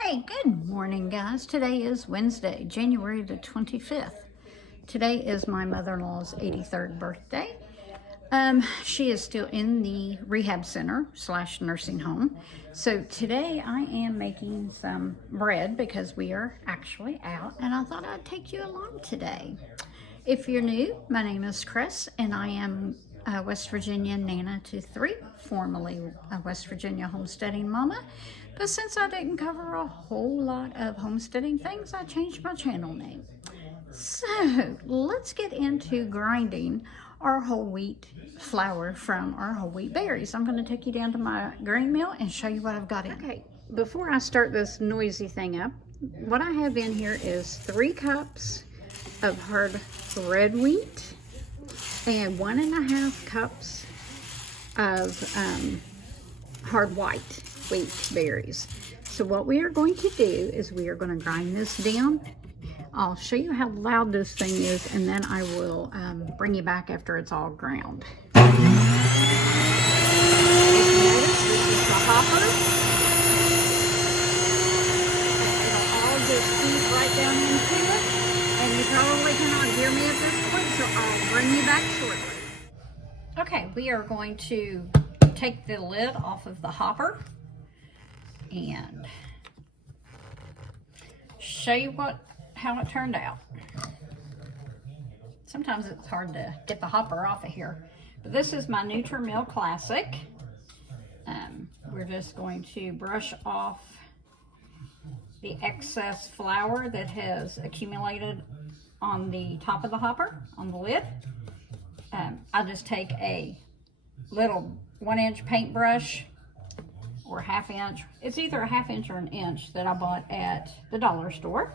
Hey, good morning, guys. Today is Wednesday, January the 25th. Today is my mother-in-law's 83rd birthday. She is still in the rehab center / nursing home. So today I am making some bread because we are actually out, and I thought I'd take you along today. If you're new, my name is Chris, and I am West Virginia Nana to 3, formerly a West Virginia homesteading mama. But since I didn't cover a whole lot of homesteading things, I changed my channel name. So let's get into grinding our whole wheat flour from our whole wheat berries. I'm going to take you down to my grain mill and show you what I've got in. Okay, before I start this noisy thing up, what I have in here is 3 cups of hard red wheat and 1.5 cups of hard white wheat berries. So what we are going to do is we are going to grind this down. I'll show you how loud this thing is, and then I will bring you back after it's all ground. If you notice, this is the hopper. It'll all just feed right down into it, and you probably cannot hear me at this point, so I'll bring you back shortly. Okay, we are going to take the lid off of the hopper and show you how it turned out. Sometimes it's hard to get the hopper off of here, but this is my Nutri-Mill Classic. We're just going to brush off the excess flour that has accumulated on the top of the hopper, on the lid. I just take a little 1-inch paintbrush or 1/2 inch. It's either a 1/2 inch or an inch that I bought at the dollar store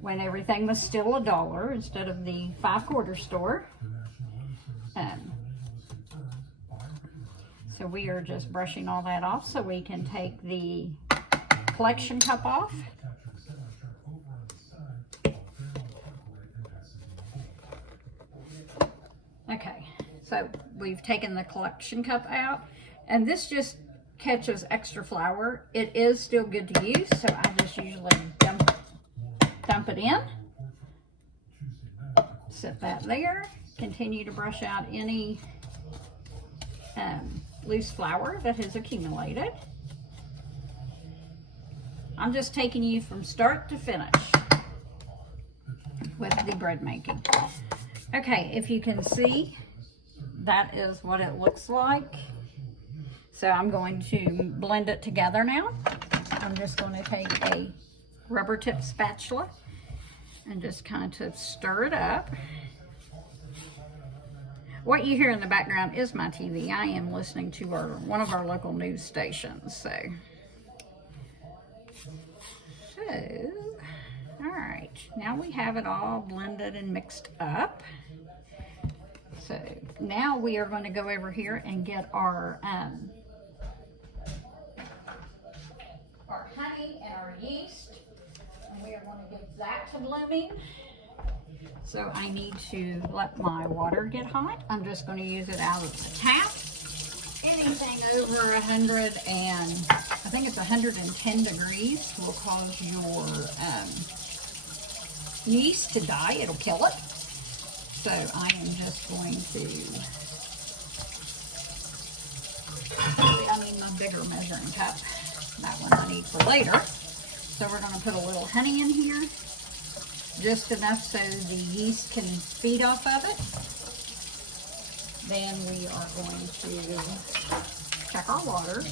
when everything was still $1 instead of the 5-quarter store. So we are just brushing all that off so we can take the collection cup off. Okay, so we've taken the collection cup out, and this just catches extra flour. It is still good to use, so I just usually dump it in. Set that there. Continue to brush out any loose flour that has accumulated. I'm just taking you from start to finish with the bread making. Okay, if you can see, that is what it looks like. So I'm going to blend it together now. I'm just going to take a rubber tip spatula and just kind of stir it up. What you hear in the background is my TV. I am listening to one of our local news stations. So all right, now we have it all blended and mixed up. So now we are going to go over here and get our honey and our yeast, and we are going to get that to blooming. So I need to let my water get hot. I'm just going to use it out of the tap. Anything over 100 and I think it's 110 degrees will cause your yeast to die. It'll kill it. So I am just going to, I need my bigger measuring cup. That one I need for later. So we're going to put a little honey in here, just enough so the yeast can feed off of it. Then we are going to check our water,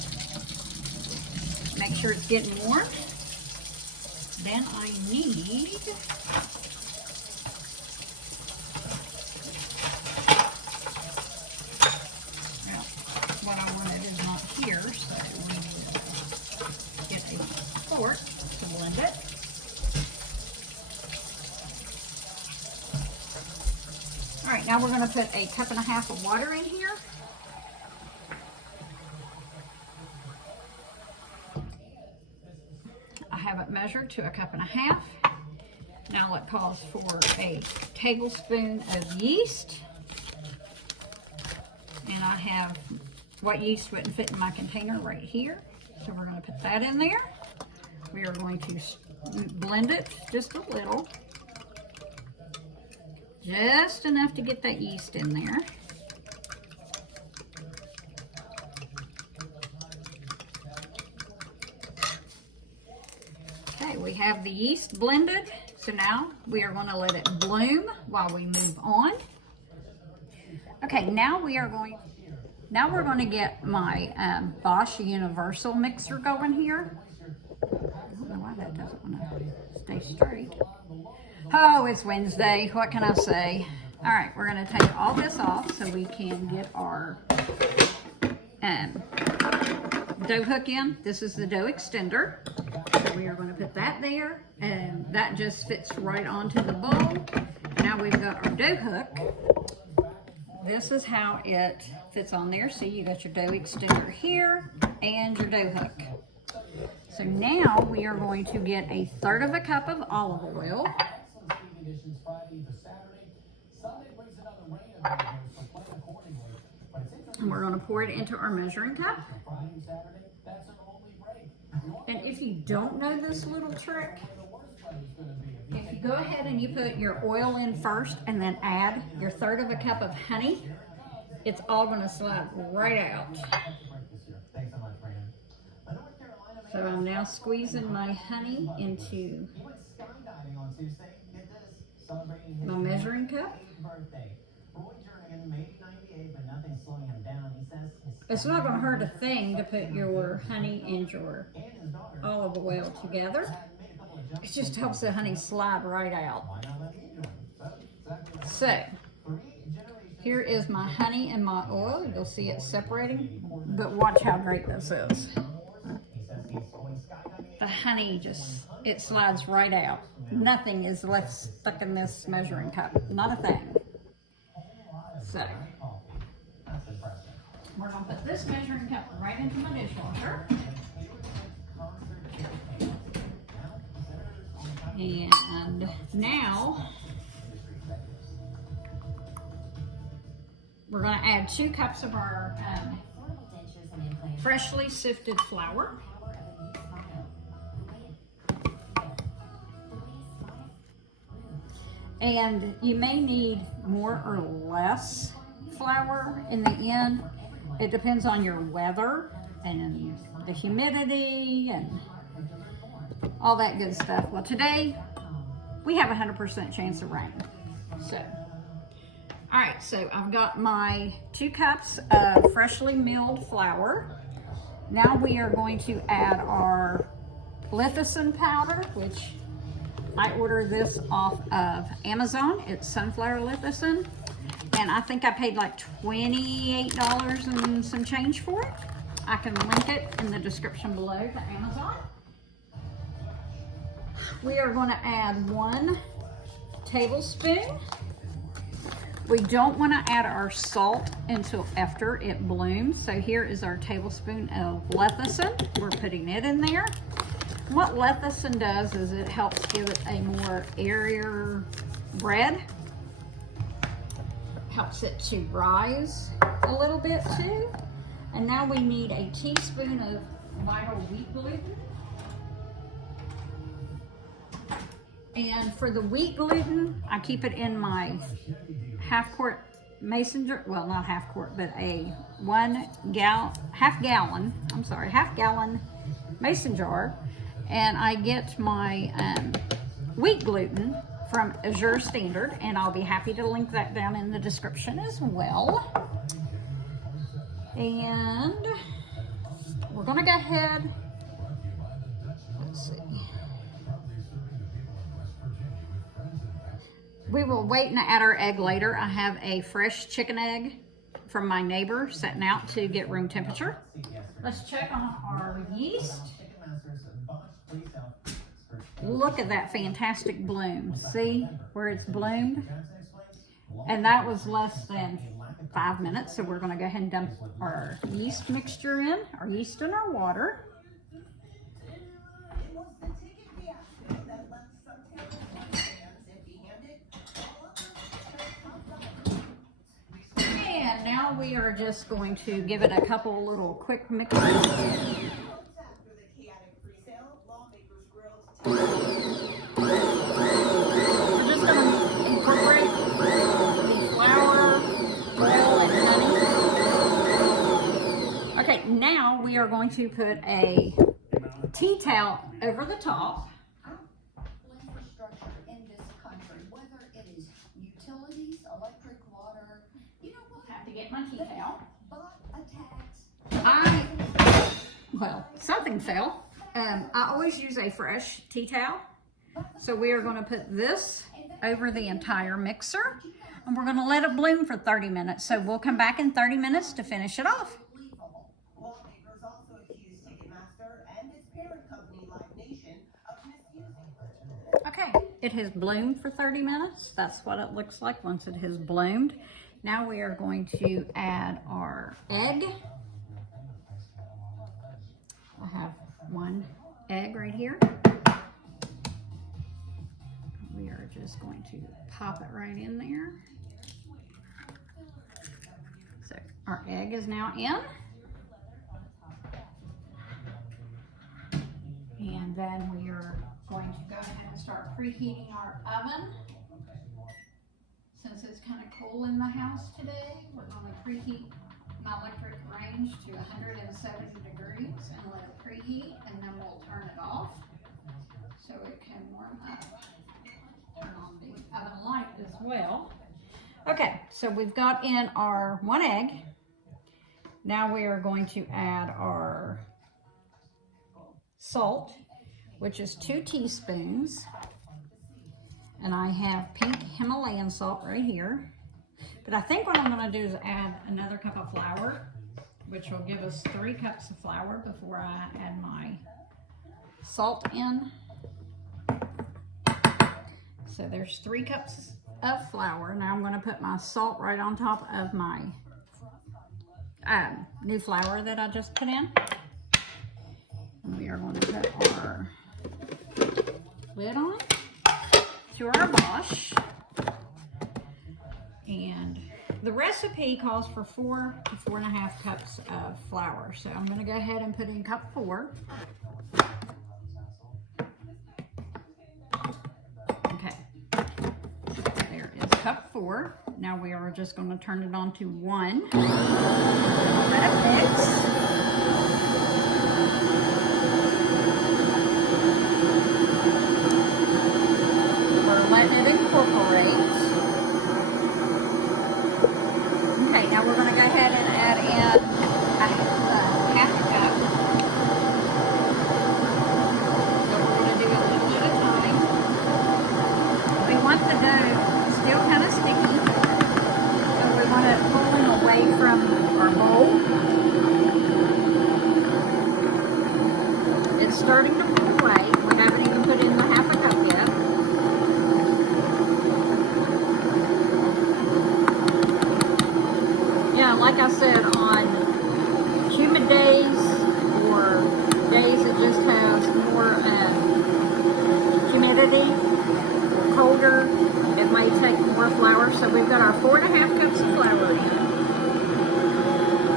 make sure it's getting warm. Then I need what I wanted is not here, so we will get a fork to blend it. All right, now we're going to put 1.5 cups of water in here. I have it measured to 1.5 cups. Now it calls for a tablespoon of yeast. And I have what yeast wouldn't fit in my container right here. So we're going to put that in there. we are going to blend it just a little. Just enough to get that yeast in there. Okay, we have the yeast blended. So now we are going to let it bloom while we move on. Okay, now we're going to get my Bosch Universal mixer going here. I don't know why that doesn't want to stay straight. Oh, it's Wednesday. What can I say? All right, we're going to take all this off so we can get our dough hook in. This is the dough extender. So we are going to put that there, and that just fits right onto the bowl. Now we've got our dough hook. This is how it fits on there. See, you got your dough extender here and your dough hook. So now we are going to get 1/3 cup of olive oil. And we're going to pour it into our measuring cup. And if you don't know this little trick, if you go ahead and you put your oil in first and then add your 1/3 cup of honey, it's all going to slide right out. So I'm now squeezing my honey into my measuring cup. It's not going to hurt a thing to put your honey and your olive oil together. It just helps the honey slide right out. So, here is my honey and my oil. You'll see it separating, but watch how great this is. The honey just, it slides right out. Nothing is left stuck in this measuring cup. Not a thing. So, we're going to put this measuring cup right into my dishwasher. And now, we're going to add 2 cups of our freshly sifted flour. And you may need more or less flour in the end. It depends on your weather and the humidity and all that good stuff. Well, today we have a 100% chance of rain. So, all right, so I've got my 2 cups of freshly milled flour. Now we are going to add our Lecithin powder, which I ordered this off of Amazon. It's sunflower lecithin, and I think I paid like $28 and some change for it. I can link it in the description below to Amazon. We are going to add 1 tablespoon. We don't want to add our salt until after it blooms. So here is our tablespoon of lecithin. We're putting it in there. What lecithin does is it helps give it a more airier bread. Helps it to rise a little bit too. And now we need a teaspoon of vital wheat gluten. And for the wheat gluten, I keep it in my half mason jar, well, not half quart, but a half gallon mason jar. And I get my wheat gluten from Azure Standard, and I'll be happy to link that down in the description as well. And we're gonna go ahead, let's see. We will wait and add our egg later. I have a fresh chicken egg from my neighbor setting out to get room temperature. Let's check on our yeast. Look at that fantastic bloom. See where it's bloomed? And that was less than 5 minutes. So we're going to go ahead and dump our yeast mixture in, our yeast in our water. And now we are just going to give it a couple little quick mixes. We're just going to incorporate the flour, oil, and honey. Okay, now we are going to put a tea towel over the top. Infrastructure in this country, whether it is utilities, electric, water, you know what? Have to get my tea towel. But a tax. Well, something fell. I always use a fresh tea towel. So we are going to put this over the entire mixer, and we're going to let it bloom for 30 minutes. So we'll come back in 30 minutes to finish it off. Lawmakers also accused Ticketmaster and its parent company, Live Nation, of misusing. Okay, it has bloomed for 30 minutes. That's what it looks like once it has bloomed. Now we are going to add our egg. I have one egg right here. We are just going to pop it right in there. So our egg is now in. And then we are going to go ahead and start preheating our oven. Since it's kind of cool in the house today, we're going to preheat my electric range to 170 degrees and let it preheat, and then we'll turn it off so it can warm up. Turn on the oven light as well. Okay, so we've got in our one egg. Now we are going to add our salt, which is 2 teaspoons. And I have pink Himalayan salt right here. But I think what I'm going to do is add another cup of flour, which will give us 3 cups of flour before I add my salt in. So there's 3 cups of flour. Now I'm going to put my salt right on top of my new flour that I just put in. And we are going to put our lid on to our wash. And the recipe calls for 4 to 4.5 cups of flour. So I'm going to go ahead and put in cup 4. Okay, there is cup 4. Now we are just going to turn it on to 1. Let it mix. We're letting it incorporate. Okay, now we're going to go ahead and add in half a cup. So we're going to do it a little at a time. We want the dough still kind of sticky, so we want it pulling away from our bowl. It's starting to pull away. We haven't even put in the half a cup yet. Yeah, like I said, on humid days or days that just has more humidity or colder, it may take more flour. So we've got our 4.5 cups of flour in.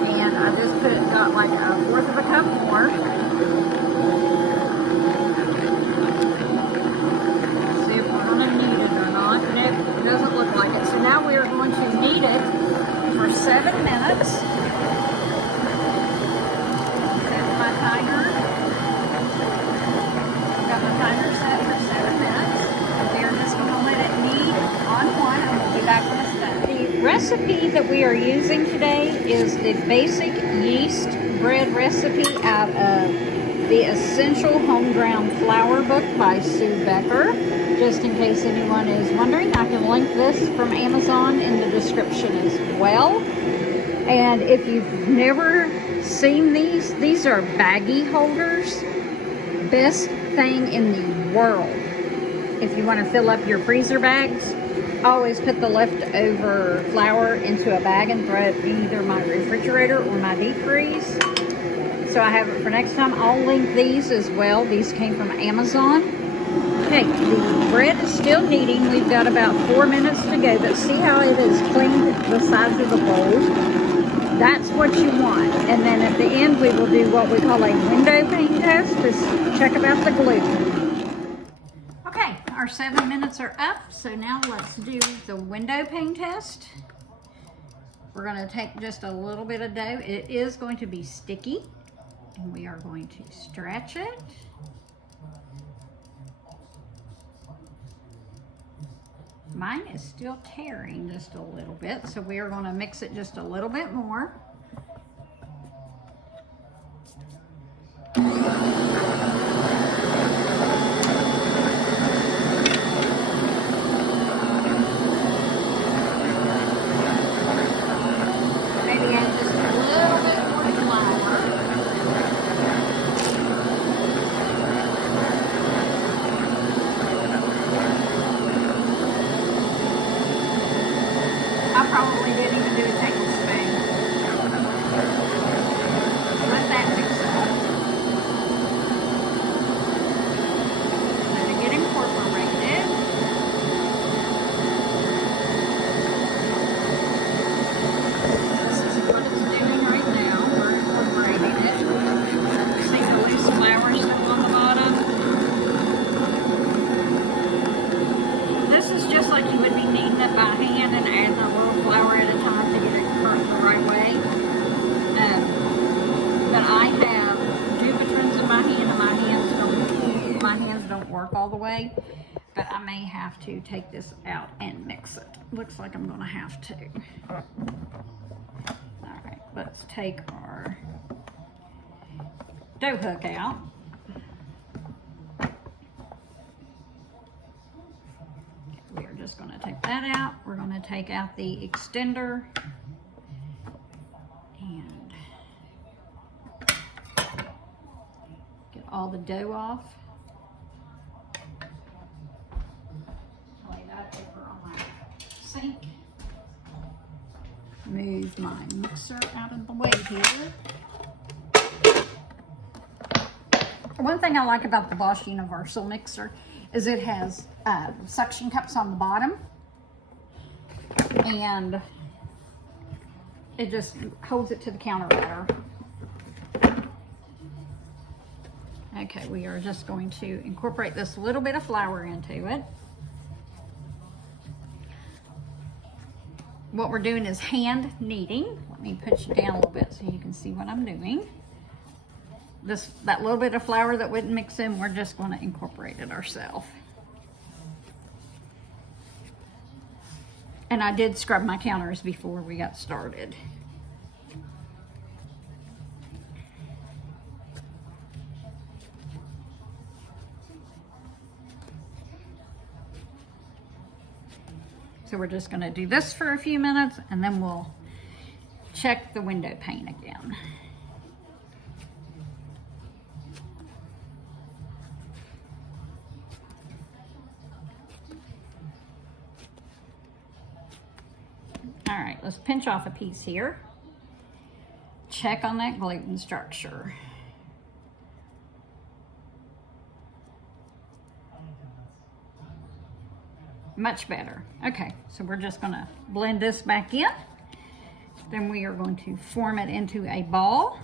And I just got like 1/4 of a cup more. See if we're going to knead it or not. Nope, it doesn't look like it. So now we are going to knead it for 7 minutes. Set my timer. Got my timer set for 7 minutes. And we are just going to let it knead on 1, and we'll be back when it's done. The recipe that we are using today is the basic yeast bread recipe out of the Essential Home Ground Flour book by Sue Becker. Just in case anyone is wondering, I can link this from Amazon in the description as well. And if you've never seen these are baggie holders. Best thing in the world. If you want to fill up your freezer bags, I always put the leftover flour into a bag and throw it in either my refrigerator or my deep freeze. So I have it for next time. I'll link these as well. These came from Amazon. Okay, the bread is still kneading. We've got about 4 minutes to go, but see how it has cleaned the sides of the bowl? That's what you want. And then at the end, we will do what we call a window opening test to check about the gluten. our 7 minutes are up, so now let's do the window pane test. We're going to take just a little bit of dough. It is going to be sticky, and we are going to stretch it. Mine is still tearing just a little bit, so we are going to mix it just a little bit more. All the way, but I may have to take this out and mix it. Looks like I'm gonna have to. All right, let's take our dough hook out. We are just gonna take that out. We're gonna take out the extender and get all the dough off. Move my mixer out of the way here. One thing I like about the Bosch Universal mixer is it has suction cups on the bottom, and it just holds it to the counter better. Okay, we are just going to incorporate this little bit of flour into it. What we're doing is hand kneading. Let me put you down a little bit so you can see what I'm doing. That little bit of flour that wouldn't mix in, we're just going to incorporate it ourselves. And I did scrub my counters before we got started. So we're just going to do this for a few minutes, and then we'll check the window pane again. All right, let's pinch off a piece here. Check on that gluten structure. Much better. Okay, so we're just gonna blend this back in. Then we are going to form it into a ball.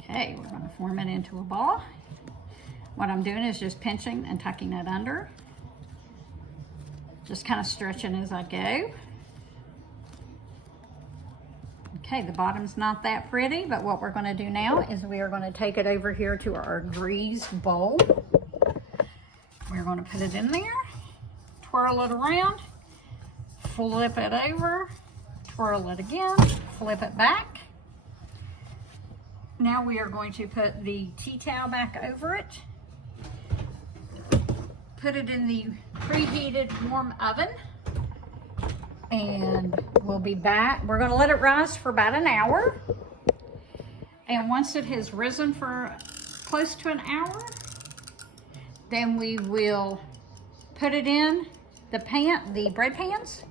Okay, we're gonna form it into a ball. What I'm doing is just pinching and tucking it under. Just kind of stretching as I go. Okay, the bottom's not that pretty, but what we're going to do now is we are going to take it over here to our greased bowl. We're going to put it in there, twirl it around, flip it over, twirl it again, flip it back. Now we are going to put the tea towel back over it, put it in the preheated warm oven, and we'll be back. We're going to let it rise for about an hour. And once it has risen for close to an hour, then we will put it in the bread pans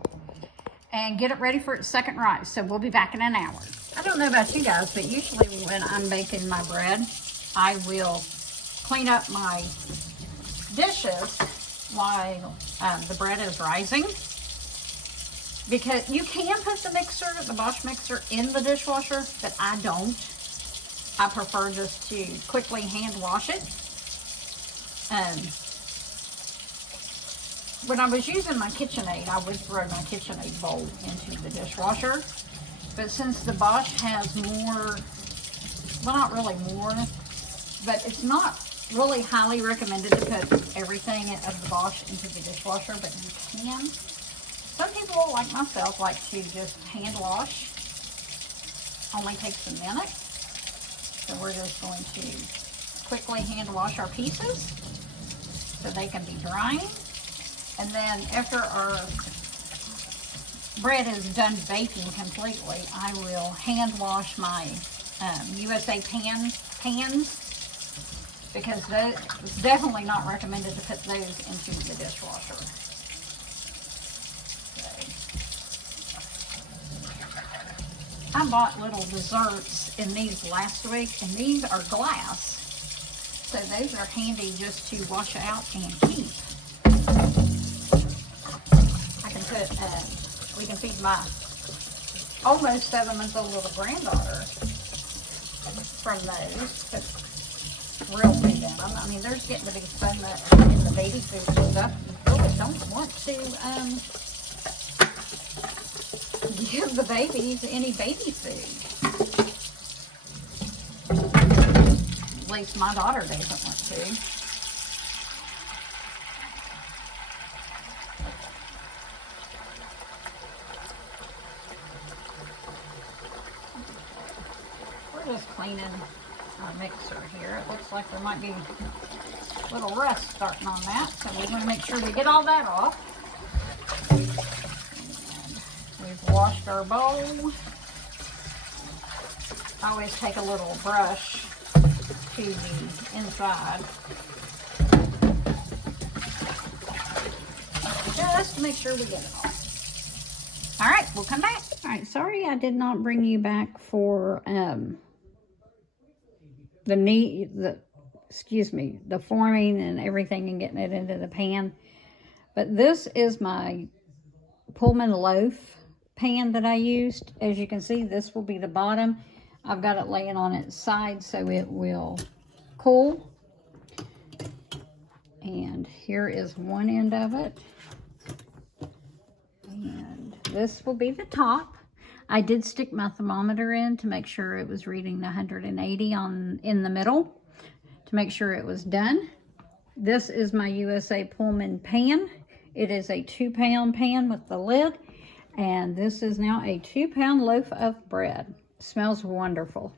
and get it ready for its second rise. So we'll be back in an hour. I don't know about you guys, but usually when I'm baking my bread, I will clean up my dishes while the bread is rising. because you can put the Bosch mixer in the dishwasher, but I don't. I prefer just to quickly hand wash it. When I was using my KitchenAid, I would throw my KitchenAid bowl into the dishwasher. But since the Bosch has more, well, not really more, but it's not really highly recommended to put everything of the Bosch into the dishwasher, but you can. Some people, like myself, like to just hand wash. Only takes a minute. So we're just going to quickly hand wash our pieces so they can be drying. And then after our bread is done baking completely, I will hand wash my USA pans, because it's definitely not recommended to put those into the dishwasher. I bought little desserts in these last week, and these are glass. So those are handy just to wash out and keep. I can put, we can feed my almost 7-month-old little granddaughter from those. Put real food in them. I mean, there's getting to be so much in the baby food and stuff. You really don't want to give the babies any baby food. At least my daughter doesn't want to. We're just cleaning our mixer here. It looks like there might be a little rust starting on that, so we're going to make sure we get all that off. We've washed our bowl. I always take a little brush to the inside, just to make sure we get it all. All right, we'll come back. All right, sorry I did not bring you back for the forming and everything and getting it into the pan. But this is my Pullman loaf pan that I used. As you can see, this will be the bottom. I've got it laying on its side so it will cool. And here is one end of it. And this will be the top. I did stick my thermometer in to make sure it was reading 180 in the middle, to make sure it was done. This is my USA Pullman pan. It is a 2-pound pan with the lid. And this is now a 2-pound loaf of bread. Smells wonderful.